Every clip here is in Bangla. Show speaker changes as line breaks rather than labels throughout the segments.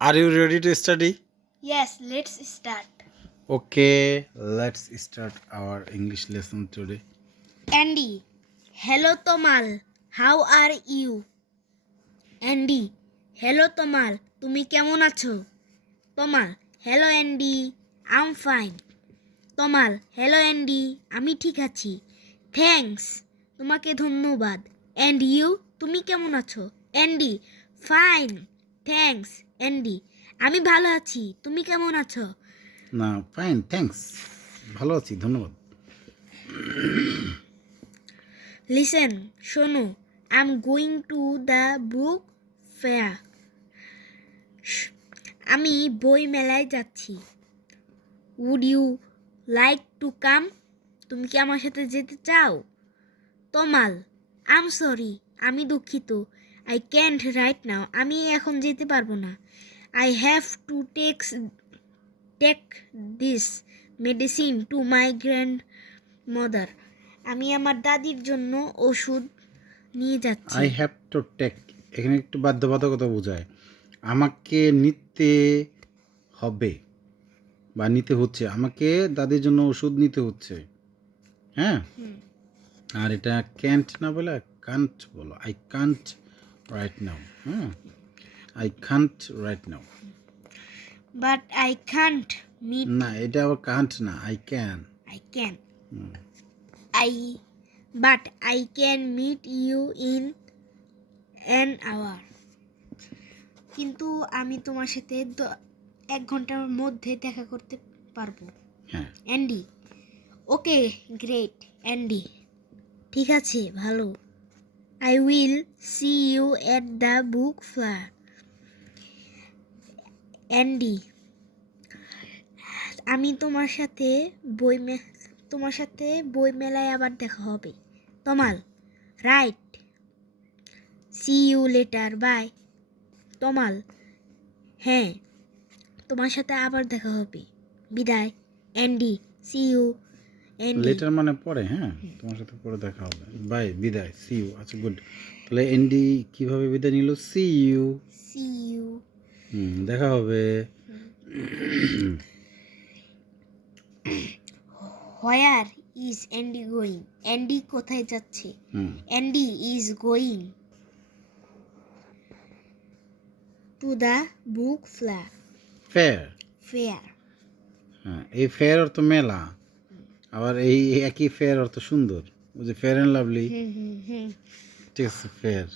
Are you ready to study?
Yes, let's start.
Okay, let's start our English lesson today.
Andy. Hello, Tomal. How are you? Andy. Hello, Tomal. তুমি কেমন আছো Tamal hello Andy I'm fine Tamal hello Andy আমি ঠিক আছি থ্যাঙ্কস তোমাকে ধন্যবাদ অ্যান্ড ইউ তুমি কেমন আছো অ্যান্ডি ফাইন থ্যাঙ্কস অ্যান্ডি আমি ভালো আছি। তুমি কেমন আছো?
না ফাইন থ্যাঙ্কস ভালো আছি ধন্যবাদ।
লিসেন শোনো I am going to the book fair আমি বই মেলায় যাচ্ছি। Would you like to come তুমি কি আমার সাথে যেতে চাও? তমাল আম সরি আমি দুঃখিত। আই ক্যান্ট রাইট নাও আমি এখন যেতে পারব না। I have to takes take this medicine to my grandmother আমি আমার দাদির জন্য ওষুধ নিয়ে যাচ্ছি।
আই হ্যাভ টু টেক এখানে একটু বাধ্যবাধকতা বোঝায়। আমাকে নিতে হবে বা নিতে হচ্ছে। আমাকে দাদির জন্য ওষুধ নিতে হচ্ছে। হ্যাঁ? আর এটা ক্যান্ট না বলে কান্ট বলো। আই কান্ট রাইট নাও হ্যাঁ I can't right now
but I can't meet
না এটা আবার কান্ট না I can
I can I but I can meet you in an hour কিন্তু আমি তোমার সাথে এক ঘণ্টার মধ্যে দেখা করতে পারব।
হ্যাঁ।
অ্যান্ডি ওকে গ্রেট অ্যান্ডি ঠিক আছে ভালো। I will see you at the book fair Andy আমি তোমার সাথে বই তোমার সাথে বই মেলায় আবার দেখা হবে। Tomal, right. See you later bye Tomal হ্যাঁ তোমার সাথে আবার দেখা হবে। বিদায় অ্যান্ডি সি ইউ
লেটার মানে পরে হ্যাঁ? তোমার সাথে পরে দেখা হবে। বাই বিদায়। সি ইউ আচ্ছা গুড তাহলে এনডি কীভাবে বিদায় নিল? সি ইউ
সি ইউ
হুম দেখা হবে।
Where is Andy going Andy কোথায় যাচ্ছে?
হুম।
Andy is going to the book fair
fair
fair
হ্যাঁ এই ফেয়ার অর্থ মেলা। আবার এই একই ফেয়ার অর্থ সুন্দর। ওই যে fair and lovely
hmm hmm hmm.
ঠিক আছে ফেয়ার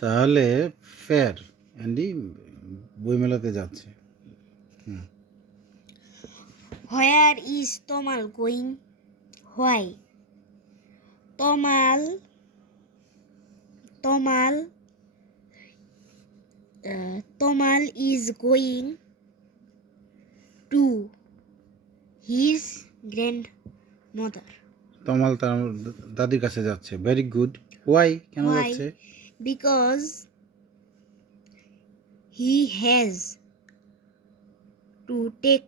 তাহলে ফেয়ার অ্যান্ডি বইমেলাতে যাচ্ছে।
Where is Tomal going why Tomal Tomal Tomal is going to his grandmother
Tomal তার দাদির কাছে যাচ্ছে। ভেরি গুড ওয়াই কেন? যাচ্ছে?
Because he has to take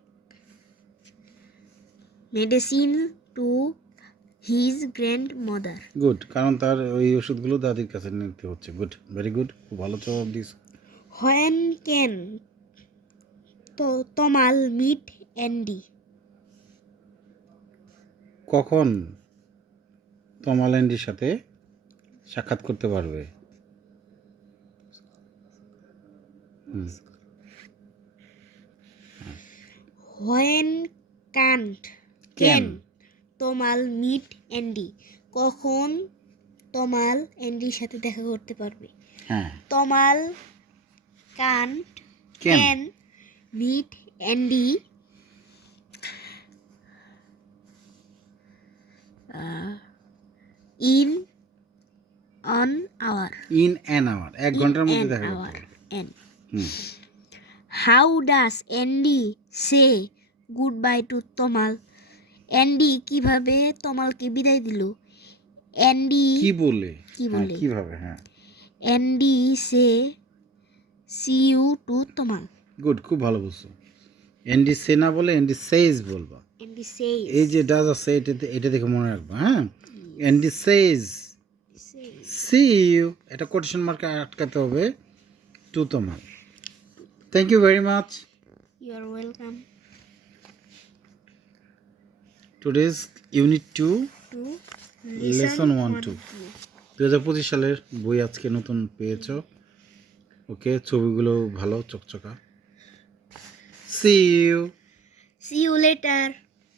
medicine to his grandmother.
Good কারণ তার ওই ওষুধগুলো দাদির কাছে নিতে হচ্ছে। গুড ভেরি গুড খুব ভালো জবাব this
When can to Tomal meet Andy?
কখন তমাল অ্যান্ডির সাথে সাক্ষাৎ করতে পারবে
can't
Can.
can Tomal meet Andy? কখন তমাল অ্যান্ডির সাথে দেখা করতে পারবে
হ্যাঁ
Tomal can't. Can meet Andy in an hour.
In an hour এক ঘণ্টার মধ্যে দেখা
hour an how does Andy say goodbye to Tomal? Andy কীভাবে তমালকে বিদায় দিল? অ্যান্ডি
কি বলে?
কি
হ্যাঁ,
বলে?
কীভাবে? হ্যাঁ।
Andy say see you to Tomal.
Good খুব ভালো বলছো। এন্ডি সে না বলে এন্ডি সেইজ বলবা।
অ্যান্ডি
এই যে ডাজ আছে এটা এটা দেখে মনে রাখবা হ্যাঁ? এন্ডি সেইজ সি ইউ এটা কোটেশন মার্কে আটকাতে হবে। টু তোমার। Thank you very much
you are welcome
today's unit two
two
Lesson one, two. দু হাজার পঁচিশ সালের বই আজকে নতুন পেয়েছ। ওকে ছবিগুলো ভালো চকচকা। See you
see you later